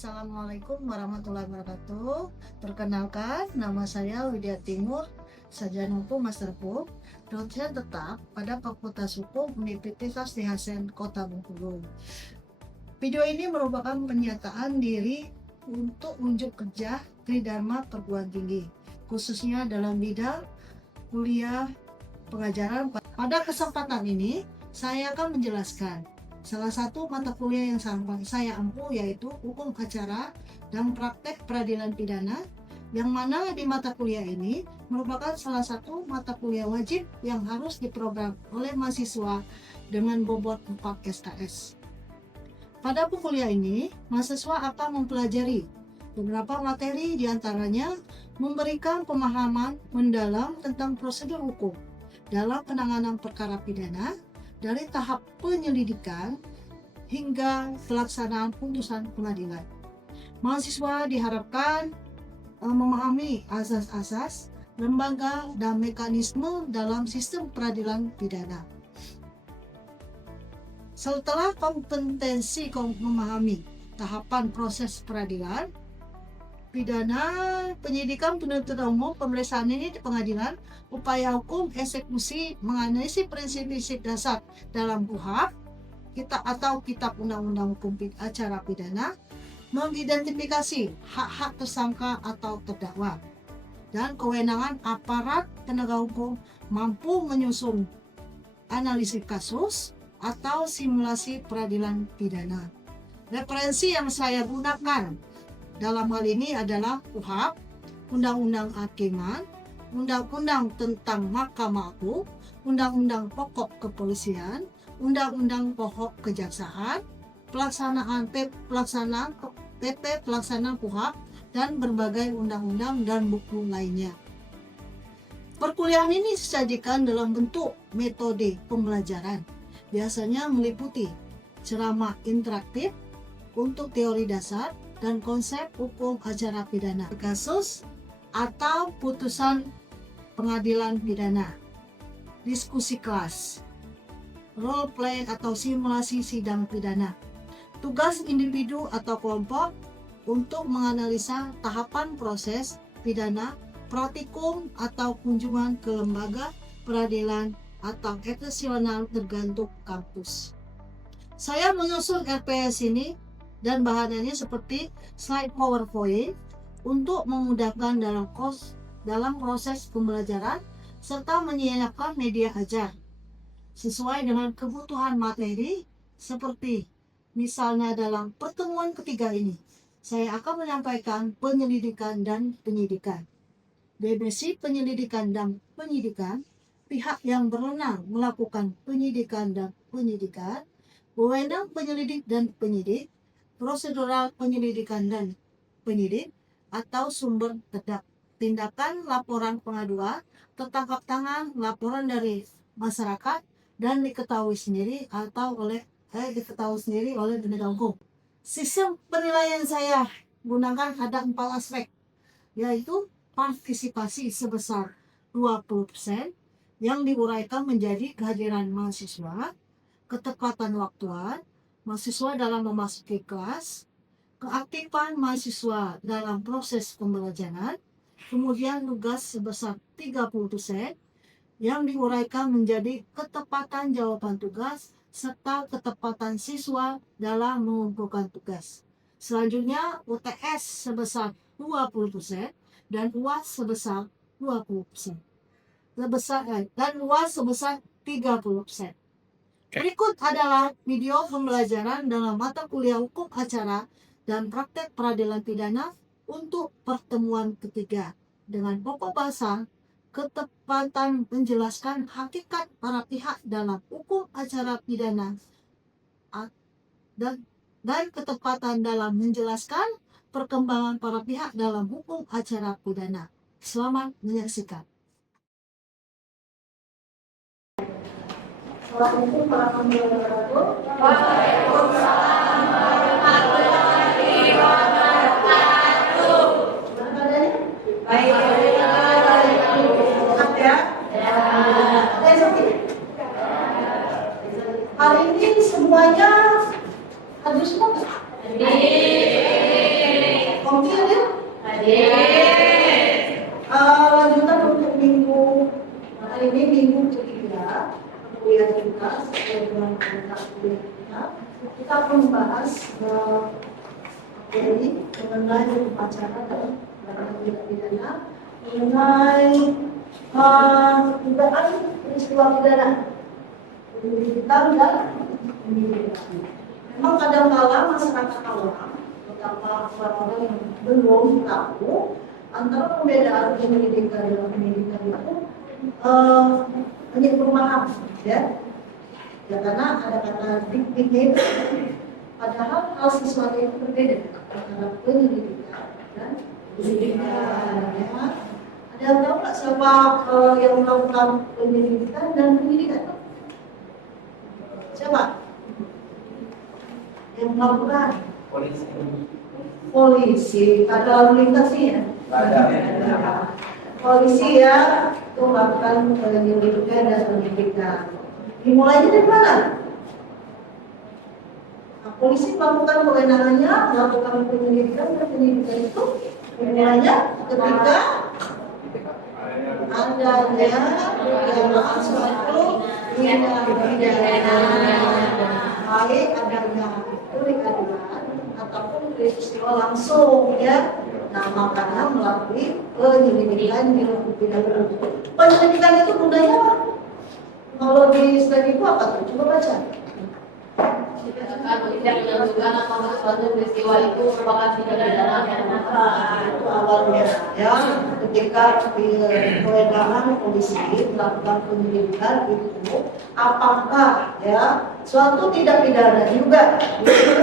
Assalamualaikum warahmatullahi wabarakatuh. Perkenalkan, nama saya Widya Timur, sarjana hukum Master Hukum, dosen tetap pada Fakultas Hukum Universitas Tri Hasan Kota Bengkulu. Video ini merupakan pernyataan diri untuk unjuk kerja Tridharma Perguruan Tinggi, khususnya dalam bidang kuliah pengajaran. Pada kesempatan ini, saya akan menjelaskan salah satu mata kuliah yang saya ampu, yaitu Hukum Acara dan Praktek Peradilan Pidana, yang mana di mata kuliah ini merupakan salah satu mata kuliah wajib yang harus diprogram oleh mahasiswa dengan bobot 4 SKS. Pada kuliah ini, mahasiswa akan mempelajari beberapa materi, diantaranya memberikan pemahaman mendalam tentang prosedur hukum dalam penanganan perkara pidana, dari tahap penyelidikan hingga pelaksanaan putusan pengadilan. Mahasiswa diharapkan memahami asas-asas, lembaga, dan mekanisme dalam sistem peradilan pidana. Setelah kompetensi memahami tahapan proses peradilan pidana, penyidikan, penuntutan umum, pemeriksaan ini di pengadilan, upaya hukum, eksekusi, menganalisis prinsip-prinsip dasar dalam KUHP atau Kitab Undang-Undang Hukum Acara Pidana, mengidentifikasi hak-hak tersangka atau terdakwa, dan kewenangan aparat penegak hukum mampu menyusun analisis kasus atau simulasi peradilan pidana. Referensi yang saya gunakan dalam hal ini adalah KUHP, Undang-Undang Kehakiman, Undang-Undang tentang Mahkamah Agung, Undang-Undang Pokok Kepolisian, Undang-Undang Pokok Kejaksaan, pelaksanaan KUHP, dan berbagai undang-undang dan buku lainnya. Perkuliahan ini disajikan dalam bentuk metode pembelajaran, biasanya meliputi ceramah interaktif untuk teori dasar dan konsep hukum acara pidana, kasus atau putusan pengadilan pidana, diskusi kelas, role play atau simulasi sidang pidana, tugas individu atau kelompok untuk menganalisa tahapan proses pidana, praktikum atau kunjungan ke lembaga peradilan atau eksesional tergantung kampus. Saya menyusun RPS ini dan bahannya seperti slide PowerPoint untuk memudahkan dalam proses pembelajaran serta menyiapkan media ajar sesuai dengan kebutuhan materi, seperti misalnya dalam pertemuan ketiga ini saya akan menyampaikan penyelidikan dan penyidikan. Definisi penyelidikan dan penyidikan: pihak yang berwenang melakukan penyidikan dan penyidikan, wewenang penyelidik dan penyidik, prosedural penyelidikan dan penyidik, atau sumber tindakan, laporan pengaduan, tertangkap tangan, laporan dari masyarakat, dan diketahui sendiri oleh penegak hukum. Sistem penilaian saya gunakan ada 4 aspek, yaitu partisipasi sebesar 20% yang diuraikan menjadi kehadiran mahasiswa, ketepatan waktuan mahasiswa dalam memasuki kelas, keaktifan mahasiswa dalam proses pembelajaran, kemudian tugas sebesar 30% yang diuraikan menjadi ketepatan jawaban tugas serta ketepatan siswa dalam mengumpulkan tugas. Selanjutnya UTS sebesar 20% dan UAS sebesar 20%. Dan UAS sebesar 30%. Berikut adalah video pembelajaran dalam mata kuliah Hukum Acara dan Praktek Peradilan Pidana untuk pertemuan ketiga dengan pokok bahasa ketepatan menjelaskan hakikat para pihak dalam hukum acara pidana dan ketepatan dalam menjelaskan perkembangan para pihak dalam hukum acara pidana. Selamat menyaksikan. Assalamualaikum warahmatullahi wabarakatuh. Waalaikumsalam warahmatullahi wabarakatuh. Baik. Sehat ya? Hari ini semuanya hadir semua? Hadir. kuliah kita, sesuai dengan mata kuliah kita akan membahas ini mengenai upacara dan tindak pidana, mengenai dugaan peristiwa pidana, penyidikan dan penyidikan. Memang kadang-kala masyarakat awam, terutama orang-orang yang belum tahu antara perbedaan penyidikan dan penyidikan itu hanya perumahan, ya. Ya karena ada kata dikti, padahal hal sesuatu itu berbeda antara penyidikan dan penyidikan. Ya. Ada yang tahu nggak siapa yang melakukan penyidikan dan penyidikan? Siapa? Yang melakukan? Polisi. Ada lalu lintasnya? Ada. Polisi ya, itu melakukan penyelidikan dan penyidikan. Dimulainya dari mana? Nah, polisi melakukan kewenangannya, melakukan penyelidikan dan penyidikan itu dimulainya ketika adanya dugaan suatu tindak pidana, baik adanya delik aduan ataupun peristiwa langsung, ya. Nah, makanya melalui penyelidikan pidana. Penyelidikan itu gunanya apa? Kalau di slide itu apa tuh? Coba baca. Tidak dilakukan atau suatu peristiwa itu merupakan tindak pidana yang itu awalnya, ya. Ketika kewenangan polisi melakukan penyelidikan itu, apakah ya suatu tindak pidana juga,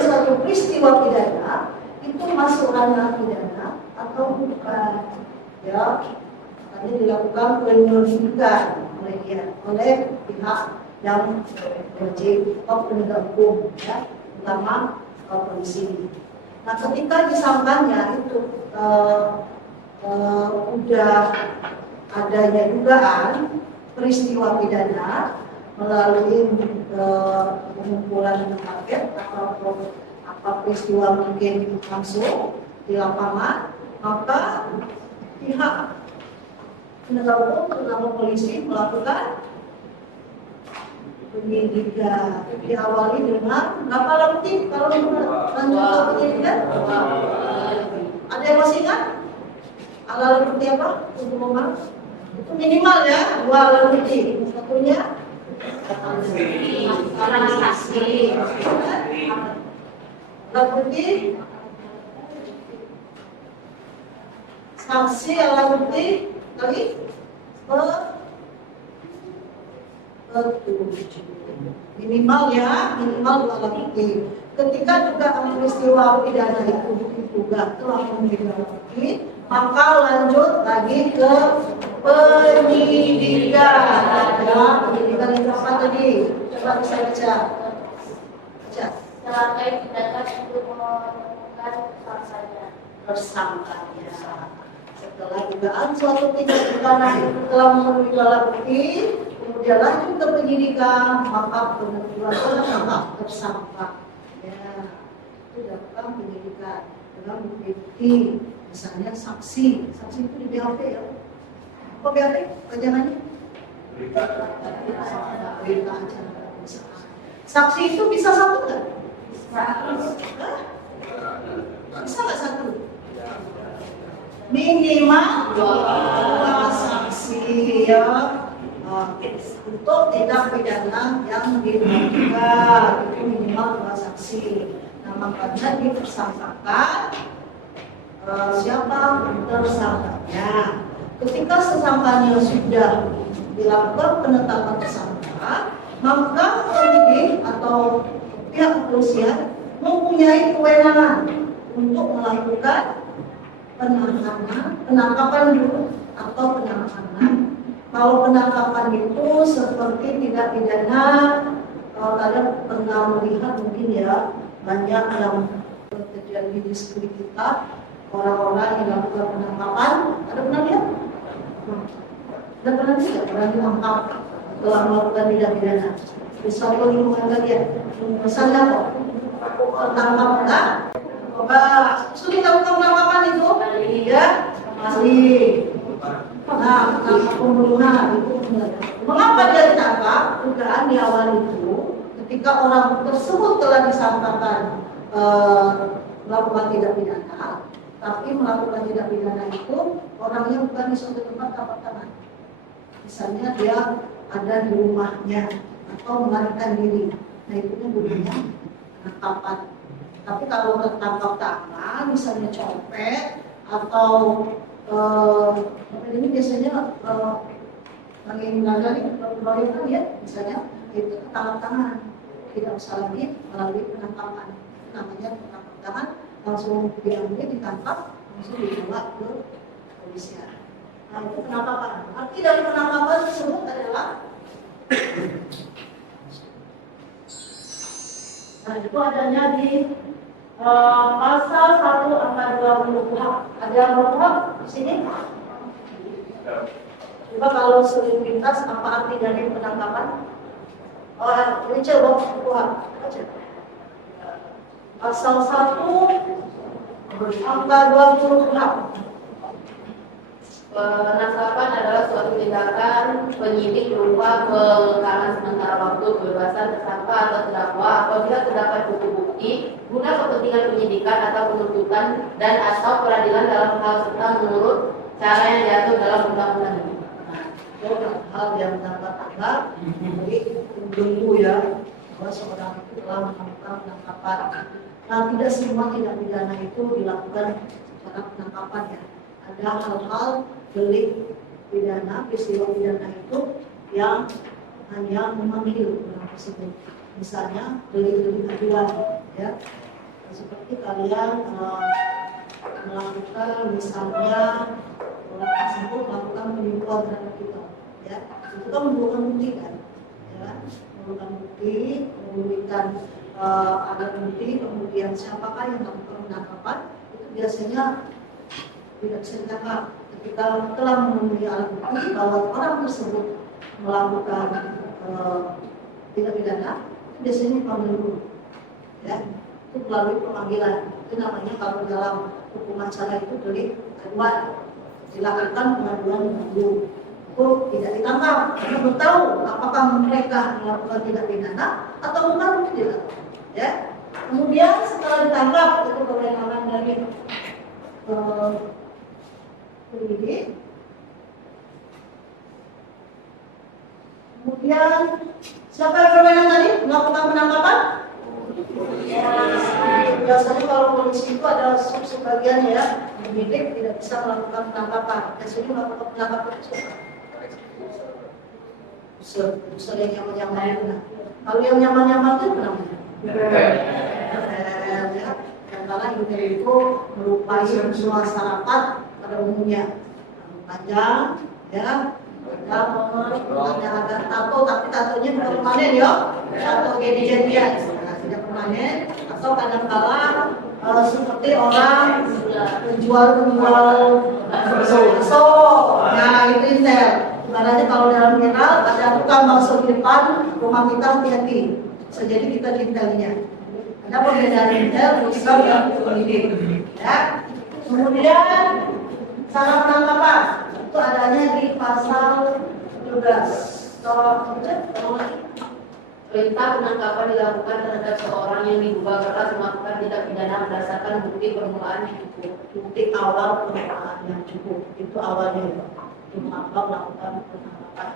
suatu peristiwa pidana itu masuk ranah pidana atau bukan, ya. Tadi dilakukan penyelidikan oleh pihak yang berwajib atau penegak hukum, ya, terutama polisi. Nah, ketika disangkanya itu udah adanya dugaan peristiwa pidana melalui pengumpulan target atau apa peristiwa mungkin langsung di lapangan, maka pihak penegak hukum terutama polisi melakukan penyidikan. Diawali dengan berapa alat bukti kalau lanjut ke penyidikan? Ada yang masih ingat? Alat bukti apa untuk memang? Itu minimal ya 2 alat bukti. Satunya saksi. Alat bukti saksi, alat bukti lagi minimal ya, minimal 2 alat bukti. Ketika dugaan peristiwa pidana itu juga telah memiliki alat bukti, maka lanjut lagi ke penyidikan. Ya, penyidikan itu apa tadi? Coba bisa baca. serangkaian tindakan untuk menemukan tersangkanya. Setelah dugaan suatu tindak pidana itu telah memenuhi alat bukti, kemudian lanjut ke penyidikan, maka penentuan tersangka. Ya, itu dilakukan penyidikan dengan bukti, misalnya saksi itu di BAP ya. Apa BAP? Kajiannya? Berita acara. Saksi itu bisa satu nggak? Bisa nggak satu? Minimal 2 saksi ya. Untuk tindak pidana yang dilakukan itu minimal 2 saksi. Nah, makanya ditersangkakan siapa tersangkanya. Ketika tersangkanya sudah dilakukan penetapan tersangka, maka penyidik atau pihak kepolisian mempunyai kewenangan untuk melakukan penangkapan dulu atau penahanan. Kalau penangkapan itu seperti tindak pidana, kalau kalian pernah melihat mungkin ya, banyak yang terjadi di sekitar kita, orang-orang yang melakukan penangkapan. Ada pernah lihat? Ada pernah lihat orang ditangkap telah melakukan tindak pidana? Bisa di lingkungan kalian, misalnya kok tertangkap enggak? Coba sudah lakukan penangkapan itu? Ya, masih. Nah, pembunuhan itu Mengapa dia ditangkap? Dugaan di awal itu ketika orang tersebut telah disangkakan melakukan tindak pidana, tapi melakukan tindak pidana itu orangnya bukan di suatu tempat tangkap tangan. Misalnya dia ada di rumahnya atau melarikan diri, nah itu gunanya penangkapan. Tapi kalau tertangkap tangan, misalnya copet atau ini biasanya menghindari pengeroyokan ya, misalnya itu tangkap tangan, tidak usah lagi melalui penangkapan. Itu namanya penangkap tangan, langsung diambil, ditangkap, langsung dibawa ke polisian. Nah itu penangkapan. Arti dari penangkapan tersebut adalah nah itu adanya di pasal 1 angka 20 KUHP. Ada yang berhak di sini? Coba kalau selintas apa arti dari penangkapan? Oh, ini coba KUHP. Pasal 1 angka 20 KUHP. Penangkapan adalah suatu tindakan penyidik berupa pengekangan sementara waktu kebebasan tersangka atau terdakwa apabila terdapat bukti-bukti guna kepentingan penyidikan atau penuntutan dan atau peradilan dalam hal serta menurut cara yang diatur dalam undang-undang ini. Itu hal yang tangkap-tangkap, jadi tunggu ya bahwa seorang itu telah melakukan penangkapan. Nah, tidak semua tindak pidana itu dilakukan secara penangkapan ya. Ada hal-hal delik pidana, peristiwa pidana itu yang hanya memanggil orang tersebut. Misalnya delik-delik aduan, ya, seperti kalian melakukan misalnya orang tersebut melakukan penipuan terhadap kita, ya, itu kan membutuhkan bukti kan, ya, membutuhkan bukti, memberikan alat bukti, kemudian siapakah yang melakukan penangkapan itu biasanya tidak bisa ditangkap ketika telah memenuhi alat bukti bahwa orang tersebut melakukan tindak pidana, itu biasanya dipanggil dulu, ya, itu melalui pemanggilan. Itu namanya kalau dalam hukum acara itu delik aduan, dilakukan pengaduan dulu. Itu tidak ditangkap, karena belum tahu apakah mereka melakukan tindak pidana atau bukan, tidak, ya. Kemudian setelah ditangkap itu kewenangan dari penyidik. Kemudian siapa yang berwenang tadi melakukan penangkapan? Biasanya kalau polisi itu ada sebagian ya, penyidik tidak bisa melakukan penangkapan. Biasanya melakukan penangkapan itu user yang nyaman-nyaman. Kalau yang nyaman-nyaman itu apa namanya? Ya, karena itu melupai masyarakat pada umumnya, panjang, ya, ada agak tato, tapi tatonya bukan permanen ya, tato jadi-jadian, tidak permanen, atau kadang-kala seperti orang penjual bakso, nah itu intel. Ibaratnya kalau dalam viral ada tukang bakso di depan rumah kita, hati-hati, bisa jadi kita intelnya. Ada perbedaan intel, kita yang penyidik, ya. Kemudian cara penangkapan itu adanya di pasal 12. Perintah penangkapan dilakukan terhadap seorang yang diduga keras melakukan tindak pidana berdasarkan bukti permulaan yang cukup. Bukti awal permulaan yang cukup itu awalnya mengapa melakukan penangkapan.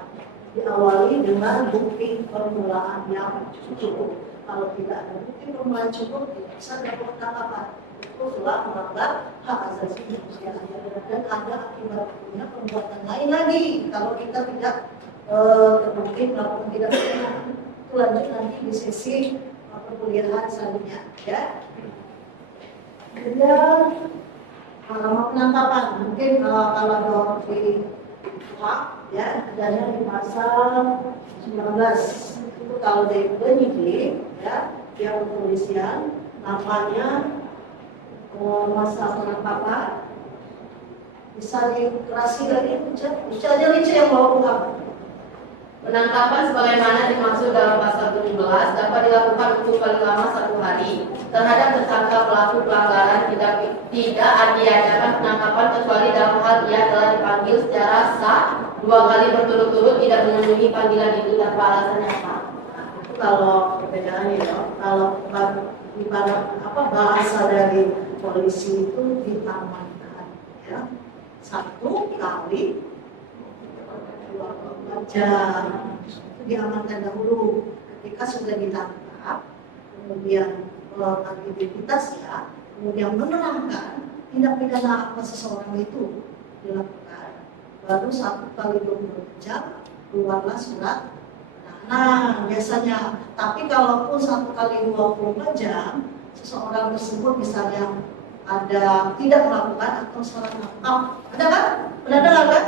Diawali dengan bukti permulaan yang cukup. Kalau tidak ada bukti permulaan cukup, tidak bisa dilakukan penangkapan. Itu telah melanggar hak asasi manusia dan ada akibatnya perbuatan lain lagi kalau kita tidak terbukti melakukan tindak pidana. Itu lanjut nanti di sesi perkuliahan selanjutnya, ya. Kemudian penangkapan mungkin kalau di hak, ya, adanya di pasal 19. Itu kalau dari penyidik, ya, yang kepolisian namanya masa penangkapan bisa dikerasi lagi, bisa aja yang bawa pulang. Penangkapan sebagaimana dimaksud dalam pasal 17 dapat dilakukan untuk paling lama 1 hari terhadap tersangka pelaku pelanggaran. Tidak diadakan penangkapan kecuali dalam hal ia telah dipanggil secara sah 2 kali berturut-turut tidak memenuhi panggilan itu tanpa alasan nyata. Itu kalau perbedaannya ya, kalau ibarat apa bahasa dari polisi itu diamankan ya 1 kali 24 jam itu diamankan dahulu. Ketika sudah ditangkap kemudian aktivitas ya, kemudian menerangkan tindak pidana apa seseorang itu dilakukan, baru 1 kali 24 jam keluarlah surat. Nah, biasanya, tapi kalaupun 1 kali 24 jam, seseorang tersebut misalnya ada tidak melakukan atau salah tangkap, ada kan? Pernah dengar kan?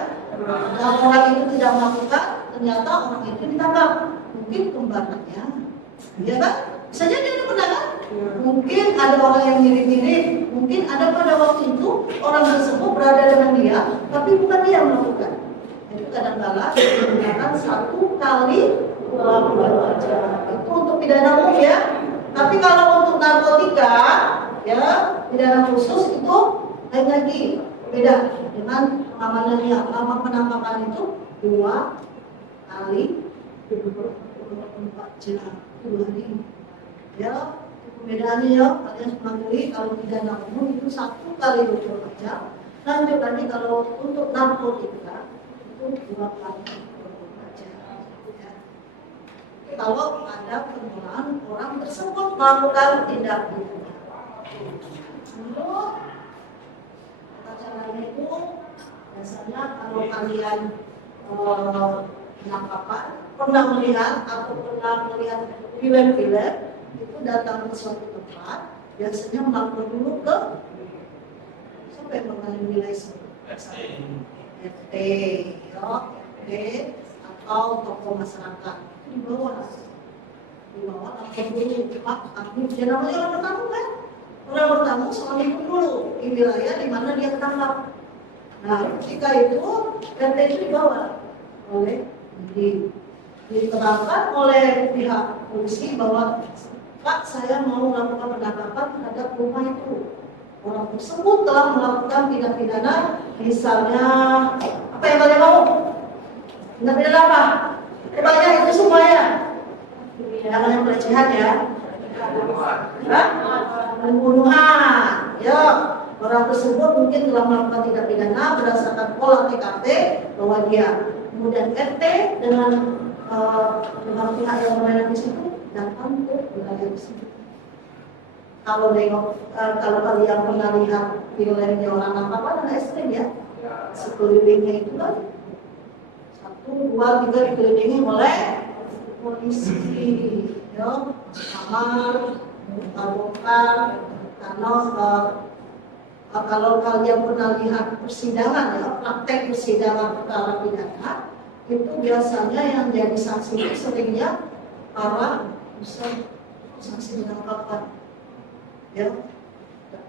Kalau orang itu tidak melakukan, ternyata orang itu ditangkap. Mungkin kembarannya, ya kan? Bisa jadi ada pernah kan? Mungkin ada orang yang mirip-mirip, mungkin ada pada waktu itu orang tersebut berada dengan dia, tapi bukan dia yang melakukan. Jadi kadang-kala digunakan 1 kali 24 jam. Itu untuk pidana umum ya. Tapi kalau untuk narkotika, ya pidana khusus itu lain lagi, beda dengan pengamanannya. Lama penangkapan itu 2 kali 24 jam. 2 hari. Ya, perbedaannya ya. Kalian mengetahui kalau pidana umum itu 1 kali 24 jam. Lanjut lagi kalau untuk narkotika itu 2 kali 24 jam. Ya. Kalau ada penemuan orang tersebut melakukan tindak pidana. Lalu caranya itu biasanya kalau kalian penangkapan pernah melihat atau pernah melihat film-film itu datang ke suatu tempat biasanya melakukan dulu ke siapa yang mengalami nilai RT, ya, RT atau tokoh masyarakat itu dibawa langsung dulu Pak, kami dia namanya orang bertamu kan? Orang bertamu soal itu dulu di wilayah di mana dia ketangkap. Nah, ketika itu RT itu dibawa oleh diterangkan oleh pihak polisi bahwa Pak, saya mau melakukan penangkapan terhadap rumah itu. Orang tersebut telah melakukan tindak pidana, misalnya apa yang kalian mau? Tindak pidana apa? Banyak itu semuanya. Jangan yang pelecehan ya. Pembunuhan. Ya, orang tersebut mungkin telah melakukan tindak pidana berdasarkan pola TKP bahwa dia. Kemudian RT dengan pihak yang berada di situ datang ke wilayah tersebut. Kalau kalau kalian pernah lihat filmnya orang apa dan ekstrim ya, sekelilingnya itu kan 1, 2, 3 dikelilingi oleh polisi, ya, kamar, bongkar, karena kalau kalian pernah lihat persidangan ya, praktek persidangan perkara pidana itu biasanya yang jadi saksi itu seringnya para saksi penangkapan. Ya, tidak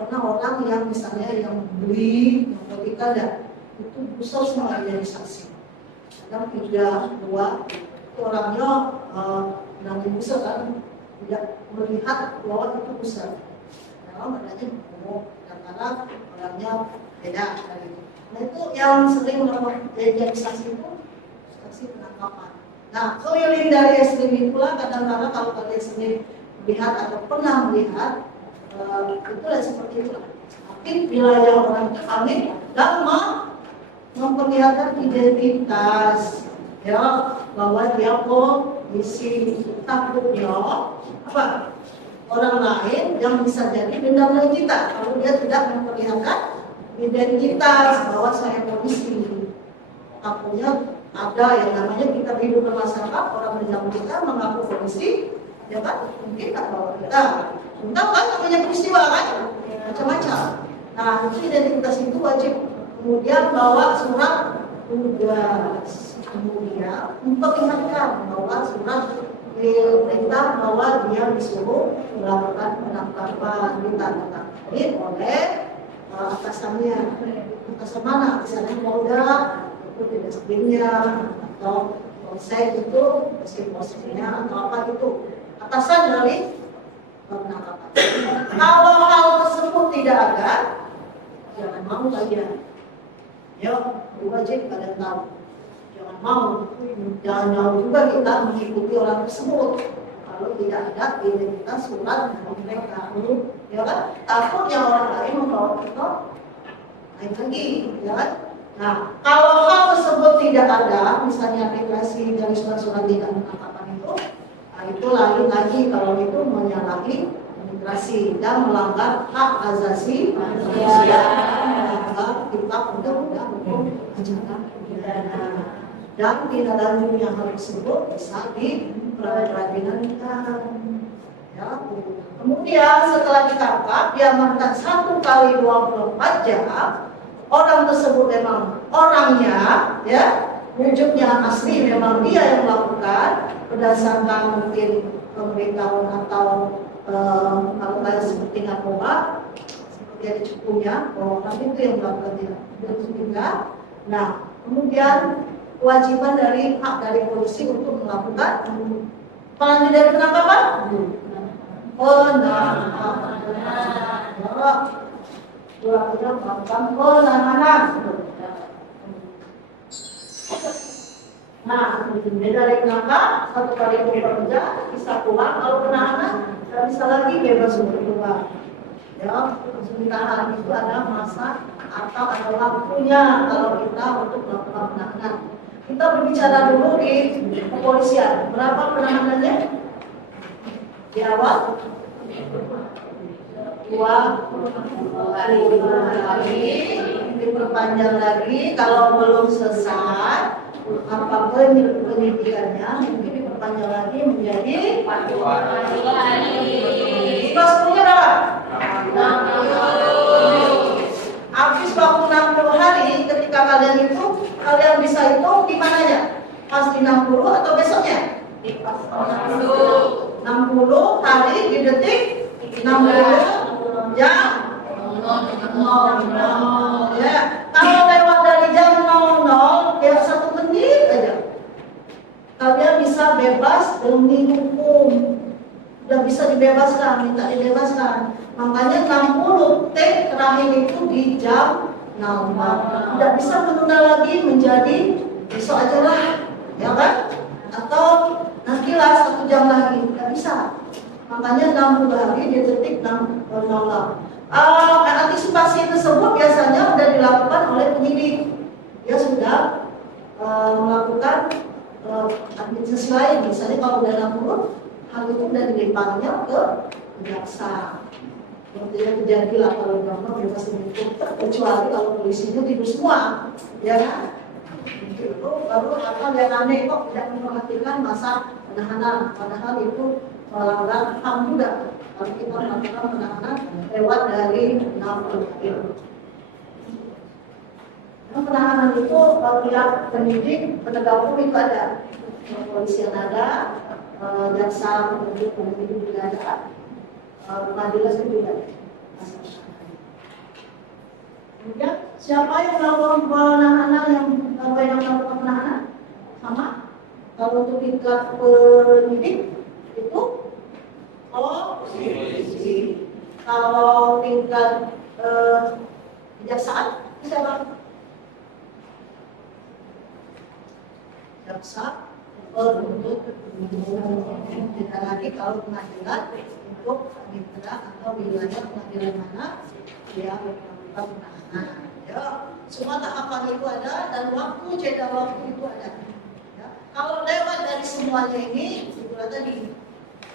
pernah orang yang misalnya yang beli narkotika dan itu besar semua jadi saksi. Kadang 3, 2 itu orangnya namanya besar kan tidak melihat bahwa itu besar. Dalam adanya gemuk, kadang-kadang orangnya beda dari itu. Nah itu yang sering jadi saksi itu saksi penangkapan. Nah keliling dari ekstrim itulah kadang-kadang kalau kalian sendiri melihat atau pernah melihat itulah seperti itu. Tapi wilayah orang itu kami dan memperlihatkan identitas ya bahwa dia polisi, takutnya apa orang lain yang bisa jadi mendalami kita kalau dia tidak memperlihatkan identitas bahwa saya polisi. Takutnya ada yang namanya kita hidup bermasyarakat orang menjamu kita mengaku polisi. Ya kan, mungkin tak bawa kita. Tahu kan namanya peristiwa kan, macam-macam. Nah, itu identitas itu wajib. Kemudian bawa surat tugas. Kemudian memperlihatkan bahwa surat perintah bahwa dia disuruh melakukan penangkapan ditandatangani oleh atasannya. Atasan mana? Misalnya Polda itu tidak sebelumnya atau polsek itu meski polseknya atau apa itu. Atasan dari penangkapan. Kalau hal tersebut tidak ada, jangan mau kalian. Ya, wajib kalian tahu. Jangan mau juga kita mengikuti orang tersebut. Kalau tidak ada identitas surat mereka, ya kan? Takutnya orang lain membawa kita lain lagi, ya kan? Nah, kalau hal tersebut tidak ada, misalnya aplikasi dari surat-surat tidak penangkapan itu, nah itu lagi kalau itu menyalahi imigrasi dan melanggar hak asasi manusia, melanggar kitab undang-undang hukum acara pidana. Dan tindak lanjutnya hal tersebut bisa diperadilankan. Ya. Kemudian setelah ditangkap, diamankan 1 kali 24 jam. Orang tersebut memang orangnya, ya, wujudnya asli memang dia yang melakukan berdasarkan mungkin pemberitahuan atau kalau kayak seperti narkoba, seperti ada cukunya, orang itu yang melakukan tidak juga. Nah, kemudian kewajiban dari hak dari polisi untuk melakukan apalagi dari penangkapan? Penahanan. Nah, dari penangkap 1 kali bekerja bisa keluar, kalau penahanan tidak bisa lagi bebas untuk keluar. Ya, langsung ditahan itu ada masa atau ada waktunya kalau kita untuk melakukan penahanan. Kita berbicara dulu di kepolisian. Berapa penahanannya? Di awal 2 hari, diperpanjang lagi kalau belum selesai apapun penyidikannya, mungkin diperpanjang lagi menjadi 40 hari. Waktunya berapa? 60. Habis waktu 60 hari, ketika kalian itu, kalian bisa hitung di mananya? Pas di 60 atau besoknya? Di pas 60 hari di detik 60 jam 00. Ya, kalau lewat dari jam 00 ya 1 menit aja, kalian bisa bebas demi hukum. Udah bisa dibebaskan, minta dibebaskan. Makanya 60 take terakhir itu di jam 00. Tidak bisa menunda lagi menjadi besok aja lah, ya kan? Atau nantilah 1 jam lagi, tidak bisa. Makanya 60 hari di detik 00. Antisipasi tersebut biasanya sudah dilakukan oleh penyidik. Dia sudah melakukan administrasi lain. Misalnya kalau udah 60, hal itu sudah dilimpahnya ke jaksa. Seperti yang terjadi lah kalau gampang bebas menuntut, kecuali kalau polisinya tidur semua, ya kan? Itu baru hal yang aneh kok tidak memperhatikan masa penahanan, padahal itu melanggar HAM juga. Kalau kita melakukan penahanan lewat dari 60 hari. Penahanan itu pihak penyidik, penegak hukum itu ada, kepolisian ada, jaksa penuntut juga ada, pengadilan itu juga ada. Kemudian siapa yang melakukan penahanan, yang melakukan penahanan? Sama. Kalau untuk tingkat penyidik itu polisi. Kalau tingkat kejaksaan siapa? Jaksa penuntut umum. Tidak lagi kalau pengadilan untuk mitra atau wilayah pengadilan mana dia melakukan penahanan. Ya, semua tahapan itu ada dan waktu jeda waktu itu ada. Ya, kalau lewat dari semuanya ini, itulah tadi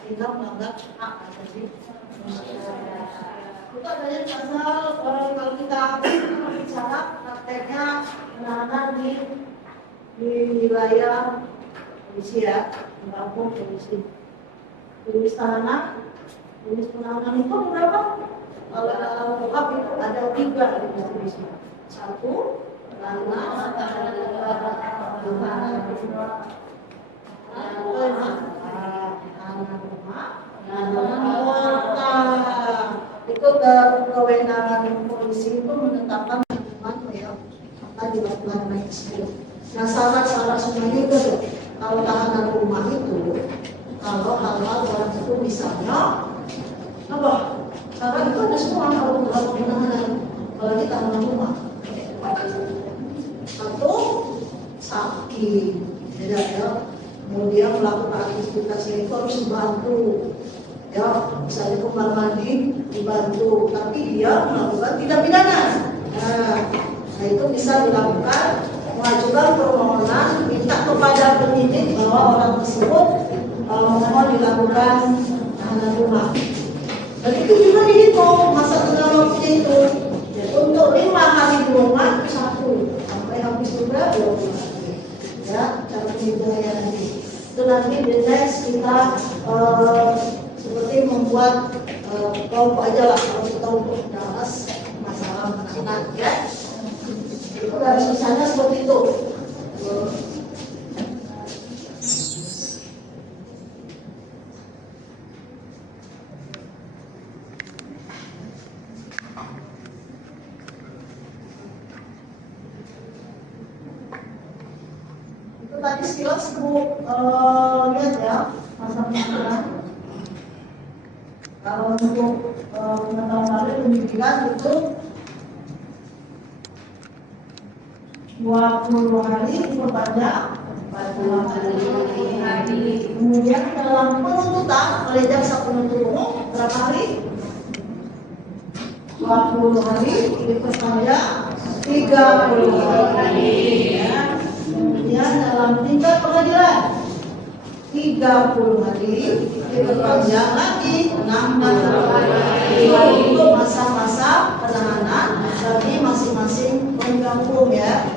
tinggal melanggar hak asasi manusia. Itu adanya pasal kalau kita bicara prakteknya penahanan di wilayah polisi ya, kampung polisi. Tulis tahanan, tulis penahanan itu berapa? Kalau dalam KUHP itu ada 3 definisi. 1, tahanan, tahanan kota. Itu kewenangan polisi itu menetapkan hukuman ya, apa dilakukan oleh tersebut. Nah, syarat-syarat semuanya itu tuh. Kalau tahanan rumah itu, kalau hal-hal orang itu misalnya apa? Syarat itu ada semua kalau penahanan, apalagi tahanan rumah. maki, ya. Kemudian melakukan aktivitasnya itu harus dibantu, ya. Misalnya kamar mandi dibantu, tapi dia melakukan tindak pidana. Nah itu bisa dilakukan, mengajukan permohonan minta kepada penyidik bahwa orang tersebut mohon dilakukan tahanan rumah. Dan itu juga dihitung masa tengah waktunya itu. Untuk 5 hari di rumah 1 sampai habis juga 20 hari. Ya, cara penghitungannya nanti. Itu nanti di next kita seperti membuat kelompok aja lah kalau kita untuk bahas masalah anak ya. Itu dari susahnya seperti itu. Tadi sekilas Bu lihat ya masa-masa. Kalau untuk pengetahuan pendidikan itu 20 hari diperpanjang 40 hari. Kemudian dalam penuntutan oleh jaksa penuntut umum berapa hari? 20 hari diperpanjang 30 hari. Kemudian dalam tingkat pengadilan 30 hari diperpanjang lagi 60 hari untuk masa-masa penahanan bagi masing-masing penegak hukum ya.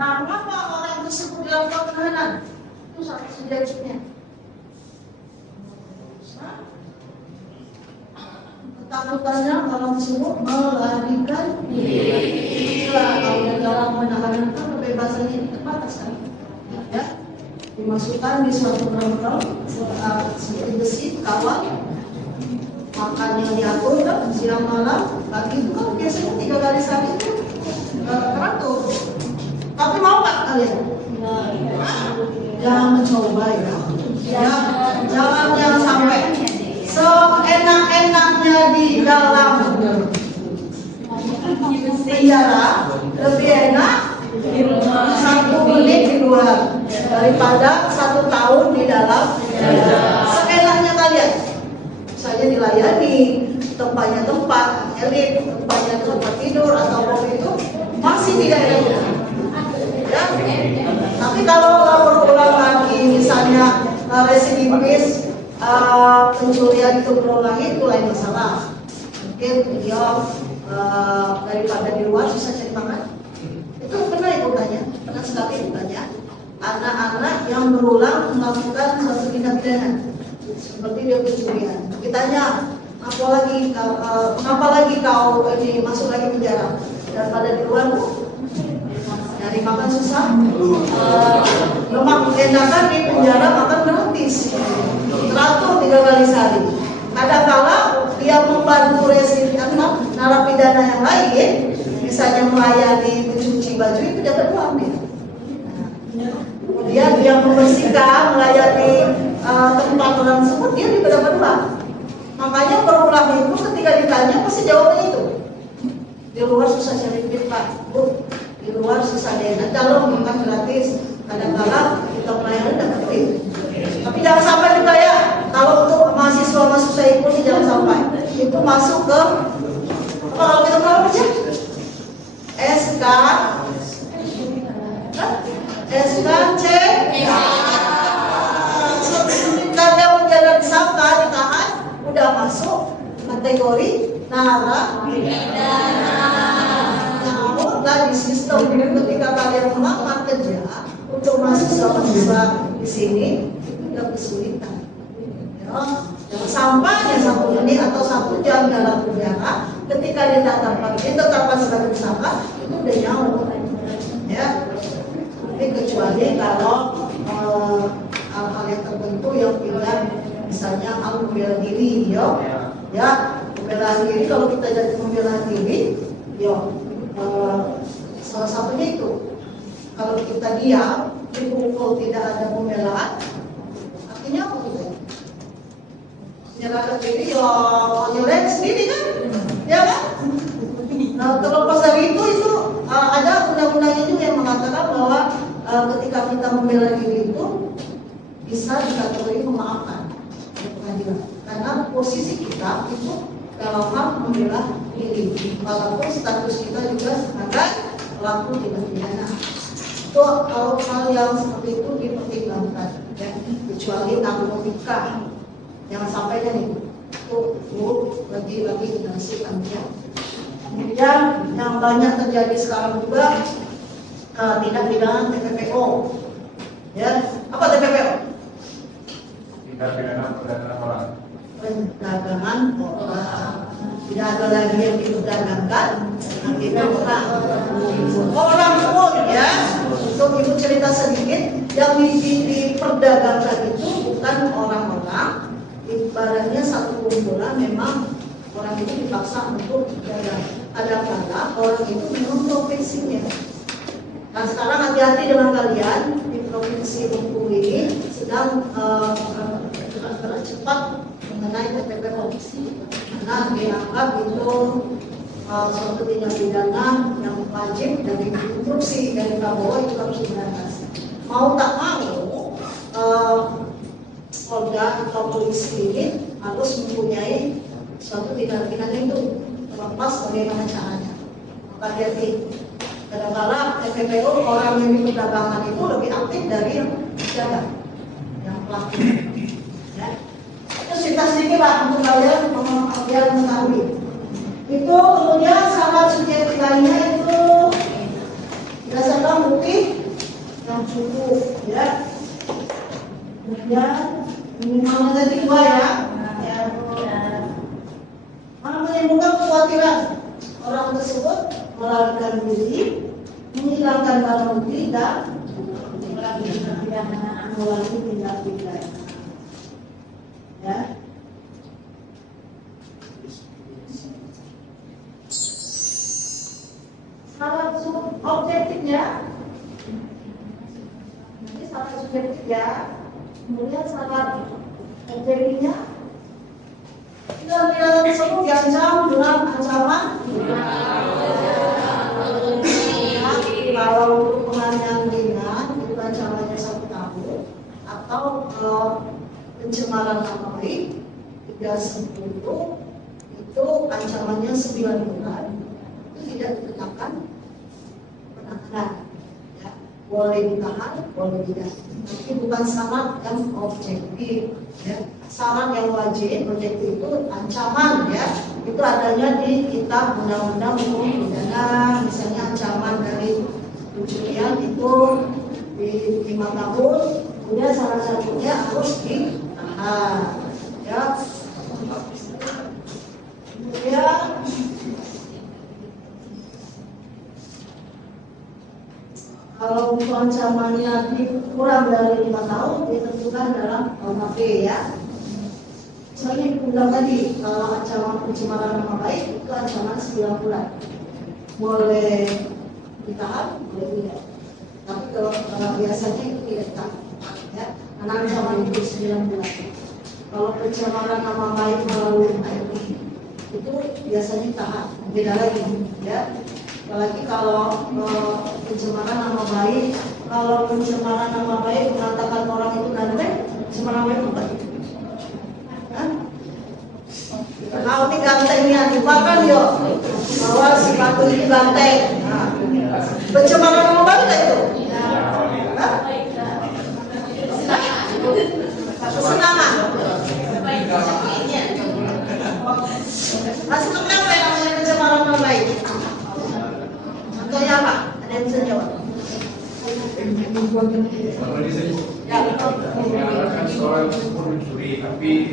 Nah, mengapa orang tersebut dilakukan penahanan? Itu satu subjektifnya. Ketakutannya orang tersebut melarikan diri. Kalau dalam penahanan itu kebebasannya terbatas kan? Ya, dimasukkan di suatu rel seperti besi, kawat, makannya diatur kan, siang malam, pagi itu kan biasanya 3 kali sehari itu teratur. Tapi mau nggak kalian? Jangan mencoba ya. Jangan sampai seenak-enaknya di dalam penjara lebih enak 1 menit di luar daripada 1 tahun di dalam penjara. Seenaknya kalian. Saya dilayani tempatnya tempat elit, tempatnya tempat tidur atau itu masih tidak enak. Ya. Tapi kalau berulang lagi misalnya residivis pencurian itu berulang lagi itu lain masalah. Mungkin dia daripada di luar susah cari makan. Itu pernah ibu tanya, pernah sekali ibu tanya anak-anak yang berulang melakukan satu tindak pidana seperti dia pencurian. Kita tanya kenapa lagi kau ini masuk lagi penjara daripada di luar Bu? Dari makan susah, lemak enakan di penjara makan gratis, teratur 3 kali sehari. Kadang-kala dia membantu narapidana yang lain, misalnya melayani mencuci baju itu dapat uang dia. Kemudian dia membersihkan, melayani tempat orang tersebut dia juga dapat uang. Makanya berulang itu ketika ditanya pasti jawabnya itu. Di luar susah cari duit Pak, Bu. Di luar susah deh, kalau makan gratis kadang-kadang kita melayani dapat duit. Tapi jangan sampai juga ya, kalau untuk mahasiswa ikuti jangan sampai itu masuk ke kalau kita mau aja SK SKC sertifikatnya menjadi tersangka ditahan udah masuk kategori narapidana. Di sistem ini ketika kalian melamar kerja untuk mahasiswa di sini itu tidak kesulitan. Ya, sampai 1 menit atau 1 jam dalam penjara, ketika ditetapkan sebagai tersangka itu udah nyawa. Ya, tapi kecuali kalau hal-hal yang tertentu yang tidak misalnya membela diri, ya membela diri kalau kita jadi membela diri, salah satunya itu, kalau kita diam, dipukul tidak ada pembelaan, artinya apa gitu? Menyerahkan diri, ya nyudahin sendiri kan, ya kan? Nah, terlepas dari itu ada undang-undang itu yang mengatakan bahwa ketika kita membela diri itu bisa dikategori memaafkan di pengadilan, karena posisi kita itu dalam hal membela diri, walaupun status kita juga sebagai pelaku tindak pidana. Itu kalau hal yang seperti itu dipertimbangkan, ya, kecuali narkotika, jangan sampai nih itu lagi dinasikan ya. Kemudian yang banyak terjadi sekarang juga tindak pidana TPPO. Ya, apa TPPO? Tindak pidana perdagangan orang. Perdagangan orang. Tidak ada lagi yang diperdagangkan, akhirnya orang pun ya. Untuk ibu cerita sedikit, yang diperdagangkan itu bukan orang-orang, ibaratnya satu kumpulan memang orang itu dipaksa untuk dagang. Kadang-kadang orang itu memang profesinya. Nah sekarang hati-hati dengan kalian di provinsi Bengkulu ini sedang gerak cepat mengenai TPPO, karena dianggap itu suatu tindak pidana yang wajib dan instruksi dari Prabowo itu harus diberantas. Mau tak mau Polda atau polisi ini harus mempunyai suatu tindak pidana itu, terlepas bagaimana caranya. Maka hati-hati. Kadang-kadang TPPO orang yang di perdagangan itu lebih aktif dari yang jaga, yang pelaku. Ya. Itu cerita sedikit lah untuk kalian mengetahui. Itu kemudian syarat subjektif lainnya itu berdasarkan bukti yang cukup, ya. Kemudian minimalnya tadi 2 ya. Menimbulkan kekhawatiran orang tersebut melarikan diri, menghilangkan barang bukti dan mengulangi tindak pidana. Ya. Syarat objektifnya, ini syarat subjektif ya. Kemudian syarat objektifnya, tindak pidana tersebut diancam dengan ancaman. Kalau untuk penganiayaan ringan itu ancamannya 1 tahun, atau pencemaran nama baik 310 itu ancamannya 9 bulan. Itu tidak ditetapkan penahanan, ya. Boleh ditahan, boleh tidak. Tapi bukan syarat yang objektif, ya. Syarat yang wajib objektif itu ancaman, ya. Itu adanya di kitab undang-undang hukum pidana, misalnya ancaman dari pencurian itu di 5 tahun, kemudian salah satunya harus ditahan, ya. Kemudian kalau untuk ancamannya kurang dari 5 tahun ditentukan dalam KUHP, ya. Misalnya bilang tadi, kalau ancaman pencemaran nama baik itu ancaman 9 bulan. Boleh ditahan, boleh tidak. Tapi kalau biasanya itu tidak ditahan, ya. Karena ancaman itu 9 bulan. Kalau pencemaran nama baik melalui IP itu biasanya tahan, beda lagi, ya. Apalagi kalau pencemaran nama baik, kalau pencemaran nama baik mengatakan orang itu ganteng, pencemaran nama baik apa? Kalau ini gantengnya dimakan yuk, bahwa si batu ini ganteng. Nah, pencemaran nama baik itu? Kesenangan. Masuk ke berapa yang namanya pencemaran nama baik? Contohnya apa? Ada yang bisa jawab? Kan seorang tersebut mencuri, tapi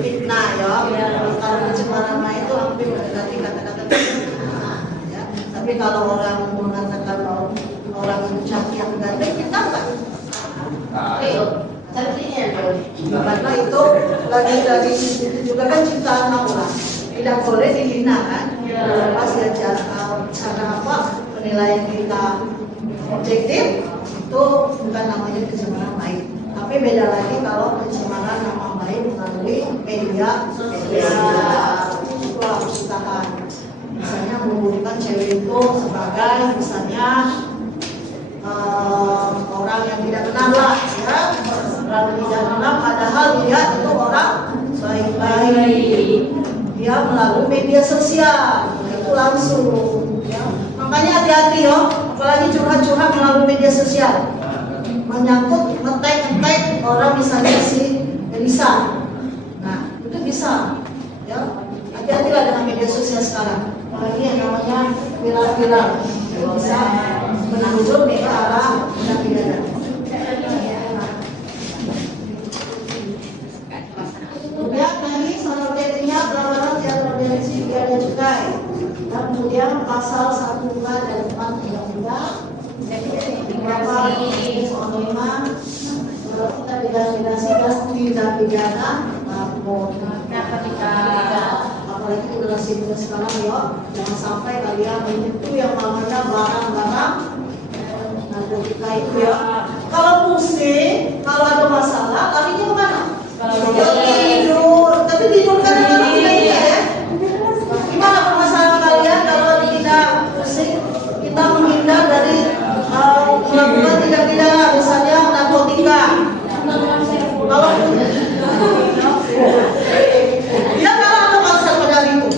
fitnah, ya. Kalau pencemaran nama itu hampir mendekati kata-kata fitnah, ya. Tapi kalau orang mengatakan bahwa orang itu cantik yang ganteng, kita enggak. Cantiknya, karena itu lagi itu juga kan ciptaan Allah. tidak boleh dihina kan? Pas ya cara apa penilaian kita objektif itu bukan namanya pencemaran baik. Tapi beda lagi kalau pencemaran nama baik melalui media itu harus ditahan. Misalnya menghubungkan cewek itu sebagai misalnya orang yang tidak kenal lah ya, orang tidak kenal padahal dia itu orang baik-baik, dia melalui media sosial itu langsung ya. Makanya hati-hati yo, apalagi curhat-curhat melalui media sosial, menyangkut ngetek orang misalnya si Elisa, nah itu bisa ya, hati-hatilah dengan media sosial sekarang, apalagi yang namanya viral-viral itu bisa menuju ke arah tindak pidana. Kemudian tadi salah satunya pelanggaran yang berpotensi biaya cukai, dan kemudian pasal 1 dan 4 undang-undang beberapa jenis omongan kita tindak pidana narkotika, apalagi generasi muda sekarang ya, jangan sampai kalian menyentuh yang namanya barang-barang narkotika itu ya. Kalau pusing, kalau ada masalah, larinya kemana? Tidur, tapi tidur kadang-kadang tidak ya. Gimana permasalahan kalian kalau tidak pusing? Kita menghindar dari melakukan tindak pidana, misalnya narkotika. Kalau dia kalah atau kasar pada hari itu?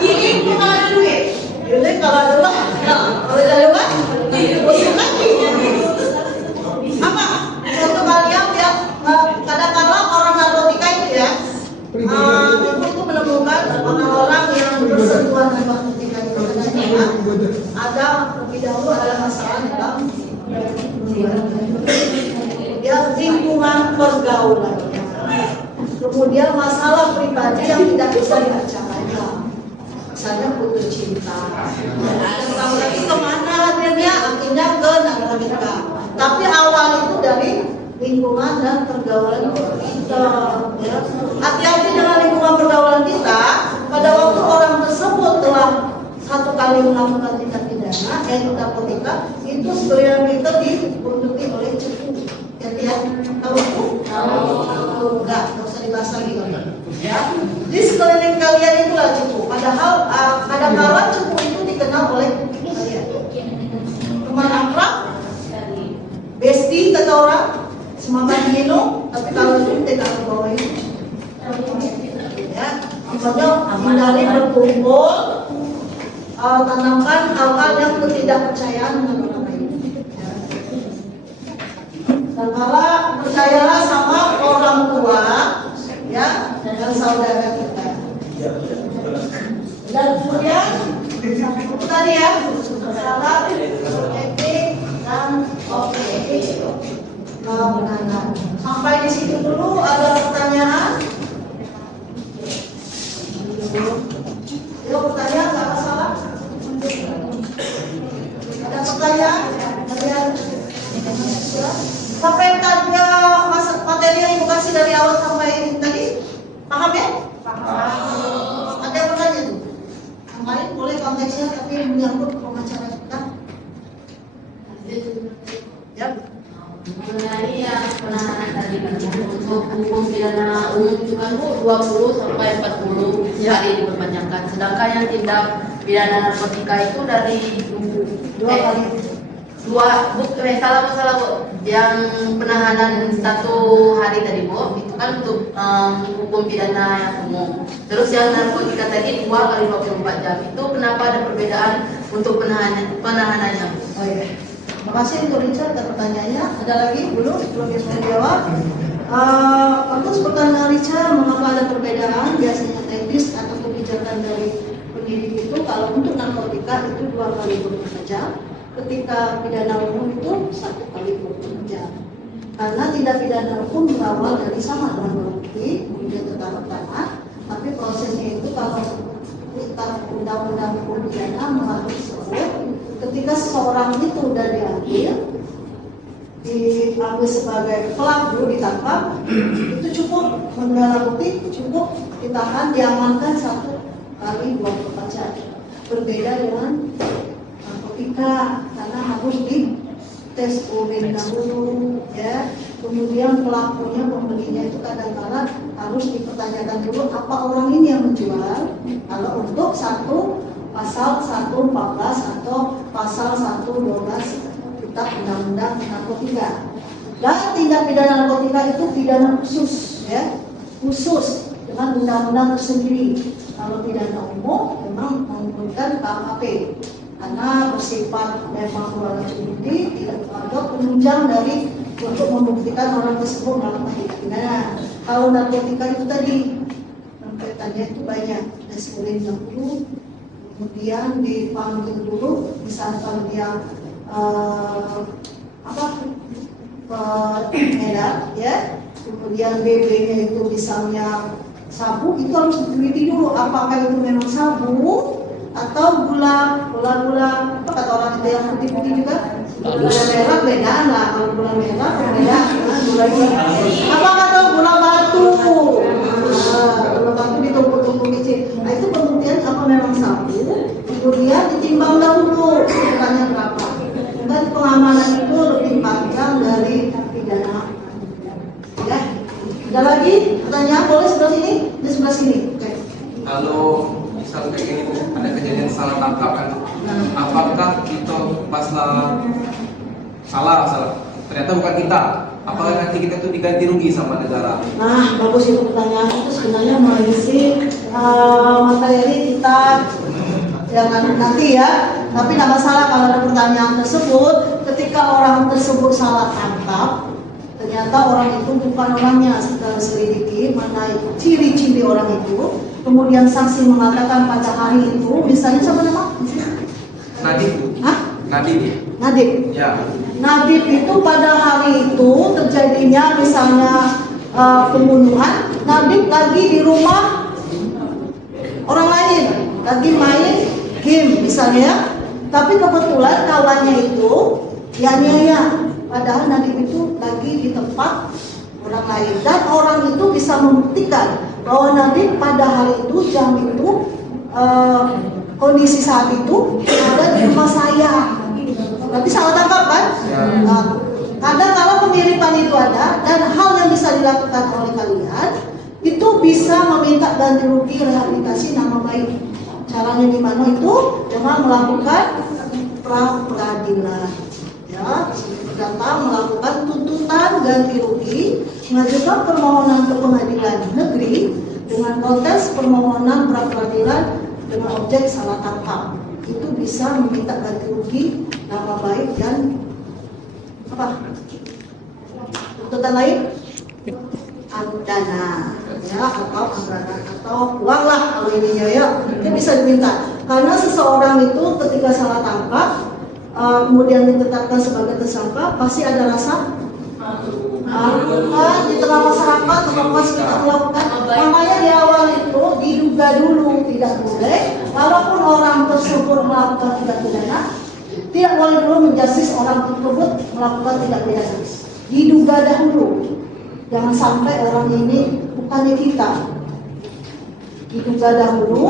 Ini bukan ada duit. Jadi kalau ada lah, kalau ada lah, pusing lagi. Apa? Untuk kalian ya, kadang-kadang orang narkotika itu ya, itu menemukan orang-orang yang bersentuhan dengan narkotika itu ada lebih dahulu adalah masalah dalam ya lingkungan pergaulan, kemudian masalah pribadi yang tidak bisa dibacakan, misalnya putus cinta, tahu lagi kemana akhirnya ke narkotika. Tapi awal itu dari lingkungan dan pergaulan kita. Ya. Hati-hati dengan lingkungan pergaulan kita. Pada waktu orang tersebut telah satu kali melakukan tindak pidana, yaitu narkotika, itu sebenarnya kita dikunjungi oleh cepu. Jadi ya, tahu itu? Tahu. Enggak usah dibahas lagi kalau ya. Di sekeliling kalian itulah cepu. Padahal kadang-kadang cepu itu dikenal oleh kalian. Teman akrab, besti kata orang, semangat minum, tapi kalau itu tidak bawa itu. Ya, makanya hindari berkumpul, tanamkan hal-hal yang ketidakpercayaan dengan orang lain. Dan kalau percayalah sama orang tua, ya, dan saudara kita. Dan kemudian tadi ya, salah, etik dan kebenaran. Sampai di situ dulu. Ada pertanyaan? Yuk, pertanyaan nggak masalah. Ada pertanyaan? Sampai tadi materi yang ibu kasih dari awal sampai tadi, paham ya? Paham. Ada yang bertanya tuh? Yang lain boleh konteksnya tapi menyangkut pengacara kita. Ya. Mengenai yang penahanan tadi untuk hukum pidana umum itu kan Bu 20 sampai 40 hari diperpanjangkan. Sedangkan yang tindak pidana narkotika itu dari dua kali. Salah Bu. Yang penahanan 1 hari tadi Bu, itu kan untuk hukum pidana yang umum. Terus yang narkotika tadi 2 kali 24 jam. Itu kenapa ada perbedaan untuk penahanannya? Oh iya. Terima kasih untuk Richard dan pertanyaannya. Ada lagi belum bisa dijawab? Bagus pertanyaan Richard, mengapa ada perbedaan biasanya teknis atau kebijakan dari penyidik itu kalau untuk narkotika itu 2 kali 24 jam, ketika pidana umum itu 1 kali 24 jam. Karena tindak pidana umum berawal dari sama dengan bukti, kemudian tertangkap tangan, tapi prosesnya itu kalau undang-undang hukum pidana mengatur tersebut, ketika seseorang itu sudah diambil sebagai pelaku ditangkap, itu cukup merah putih cukup ditahan, diamankan 1 kali 24 jam. Berbeda dengan narkotika karena harus dites urin dahulu, ya. Kemudian pelakunya, pembelinya itu kadang-kadang harus dipertanyakan dulu apa orang ini yang menjual. Kalau untuk pasal 114 atau pasal 112 Kitab Undang-Undang Narkotika. Dan tindak pidana narkotika itu pidana khusus, ya, khusus dengan undang-undang tersendiri. Kalau pidana umum memang menggunakan KUHP karena bersifat memang beracun bukti, tidak ada penunjang dari untuk membuktikan orang tersebut melakukan tindak pidana. Kalau narkotika itu tadi rentetannya itu banyak, tes urin dahulu, kemudian dipanggil dulu, misalkan dia edar, ya, kemudian BB-nya itu misalnya sabu, itu harus diteliti dulu apakah itu memang sabu atau gula apa kata orang itu yang putih-putih juga, gula merah beda lah, kalau gula merah beda gula ini apa kata gula batu, gula batu ditumpuk-tumpuk kecil. Nah itu pembuktian apa memang sabu, kemudian ditimbang dahulu urutannya berapa. Dan pengamanan itu lebih panjang dari pidana. Ya. Ada lagi pertanyaan? Boleh sebelah sini, di sebelah sini. Oke. Kalau misal kayak gini Bu, ada kejadian salah tangkap kan, apakah itu pasal salah, ternyata bukan kita, apakah nanti kita tuh diganti rugi sama negara? Nah, bagus itu pertanyaan. Itu sebenarnya mengisi materi kita yang nanti ya. Tapi tidak masalah kalau ada pertanyaan tersebut. Ketika orang tersebut salah tangkap, ternyata orang itu bukan orangnya, setelah selidiki mana itu ciri-ciri orang itu, kemudian saksi mengatakan pada hari itu, misalnya siapa nama? Nadib. Hah? Nadib. Nadib. Ya. Nadib itu pada hari itu terjadinya misalnya pembunuhan. Nadib lagi di rumah orang lain, lagi main game misalnya. Tapi kebetulan kawannya itu ya niaya. Padahal Nadib itu lagi di tempat orang lain, dan orang itu bisa membuktikan bahwa Nadib pada hari itu, jam itu, kondisi saat itu ada di rumah saya. Berarti salah tangkap kan? Kadang kalau kemiripan itu ada, dan hal yang bisa dilakukan oleh kalian itu bisa meminta ganti rugi, rehabilitasi nama baik. Caranya gimana itu? Dengan melakukan pra peradilan. Ya, datang melakukan tuntutan ganti rugi, mengajukan permohonan ke pengadilan negeri dengan konteks permohonan pra peradilan dengan objek salah tangkap. Itu bisa meminta ganti rugi, nama baik, dan apa? Tuntutan lain? Dana, ya, atau anggaran atau uang lah kalau ininya ya. Itu bisa diminta. Karena seseorang itu ketika salah tangkap, kemudian ditetapkan sebagai tersangka, pasti ada rasa di tengah masyarakat, terlepas kita melakukan. Makanya di awal itu diduga dulu, tidak boleh. Walaupun orang tersebut melakukan tindak pidana, tidak boleh dulu menjustis orang tersebut melakukan tindak pidana. Diduga dahulu. Jangan sampai orang ini bukannya kita. Diduga dahulu.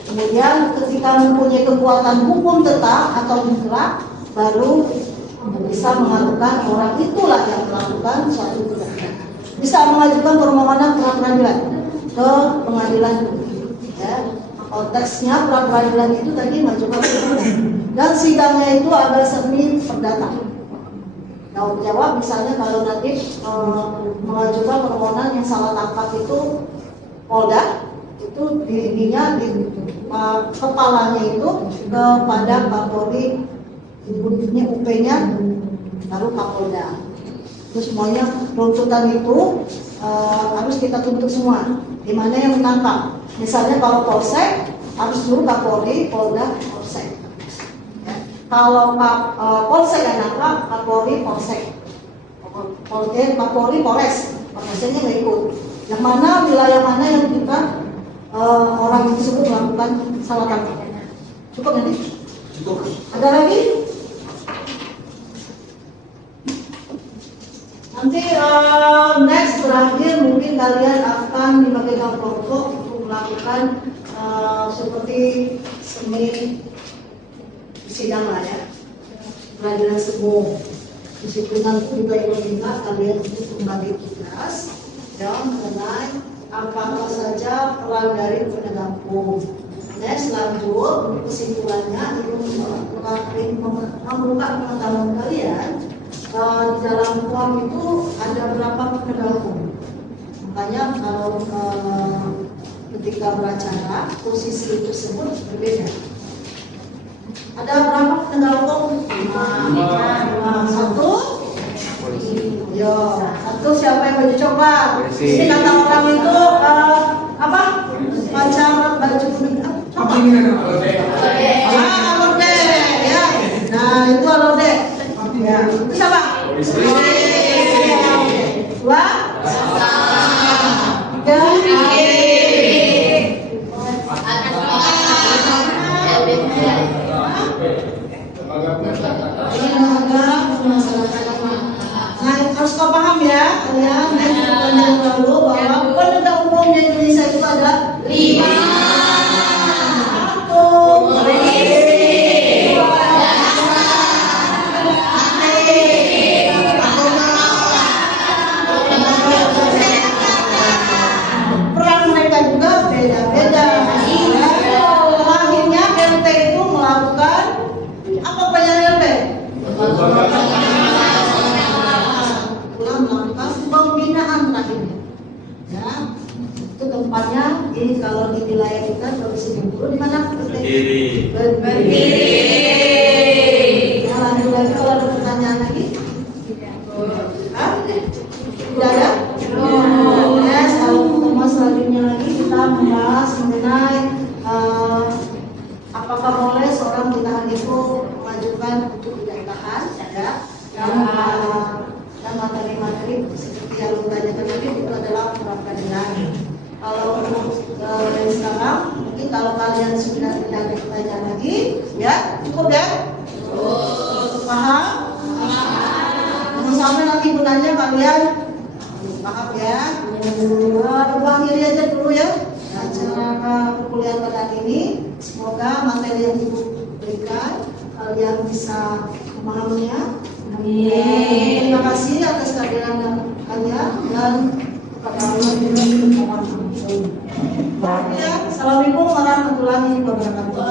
Kemudian ketika mempunyai kekuatan hukum tetap atau mutlak, baru bisa mengatakan orang itulah yang melakukan suatu tindakan. Bisa mengajukan permohonan pra peradilan ke pengadilan. Ya, konteksnya pra peradilan itu tadi mengajukan permohonan, dan sidangnya itu ada semi perdata. Jawab misalnya kalau nanti mengajukan permohonan yang salah tangkap itu Polda, itu dirinya di kepalanya itu kepada Kapolri, ibunya UP-nya baru Kapolda. Itu semuanya tuntutan itu harus kita tuntut semua. Di mana yang menangkap? Misalnya kalau Polsek harus dulu Kapolri, Polda, Polsek. Kalau Polsek yang nangkap, Kapolri, Polsek. Kapolri, Polres. Polresnya nggak ikut. Yang mana wilayah mana yang kita orang tersebut melakukan salah tangkap. Cukup nanti? Cukup. Ada lagi? Nanti next terakhir mungkin mungkin kalian akan dibagi dalam kelompok untuk melakukan seperti seni sidang lah ya, pelajaran semu. Disiplinan itu juga yang meminta kalian untuk membagi tugas yang mengenai apa saja peran dari penegak hukum. Next, lanjut kesimpulannya itu membuka pengetahuan kalian di dalam form itu ada berapa penegak hukum. Makanya kalau ketika beracara posisi tersebut berbeda. Ada berapa penegak hukum? 5. Satu. Yo, satu siapa yang baju coklat? Ini kata orang itu apa? Pacar baju kuning. Apa ini? Alode, ya. Nah itu alode. Ya. Itu siapa? Dua. Nah, harus kau paham ya, kalian yang lalu bahwa penegak hukum di Indonesia itu ada 5. Peran mereka juga beda-beda. Akhirnya LT itu melakukan apa penyelidikan LT? Melakukan pembinaan rahimnya. Ya, itu tempatnya ini kalau di wilayah kita Provinsi Bengkulu di mana? Berdiri. Ya, lanjut lagi kalau ada pertanyaan lagi. Hah? Tidak ada? Ya, sama selanjutnya lagi kita membahas mengenai apakah boleh seorang ditahan itu mengajukan untuk tidak ditahan, ya? Dan materi-materi seperti yang ditanyakan tadi itu adalah pra peradilan. Kalau untuk yang sekarang, mungkin kalau kalian sudah tidak ada pertanyaan lagi, ya cukup ya? Paham? Jangan sampai nanti gunanya kalian paham ya? Ibu akhiri aja dulu ya acara perkuliahan pada ini. Semoga materi yang ibu berikan kalian bisa memahaminya. Amin. Terima kasih atas kehadiran kalian dan kepada Allah juga ya. Assalamualaikum warahmatullahi wabarakatuh.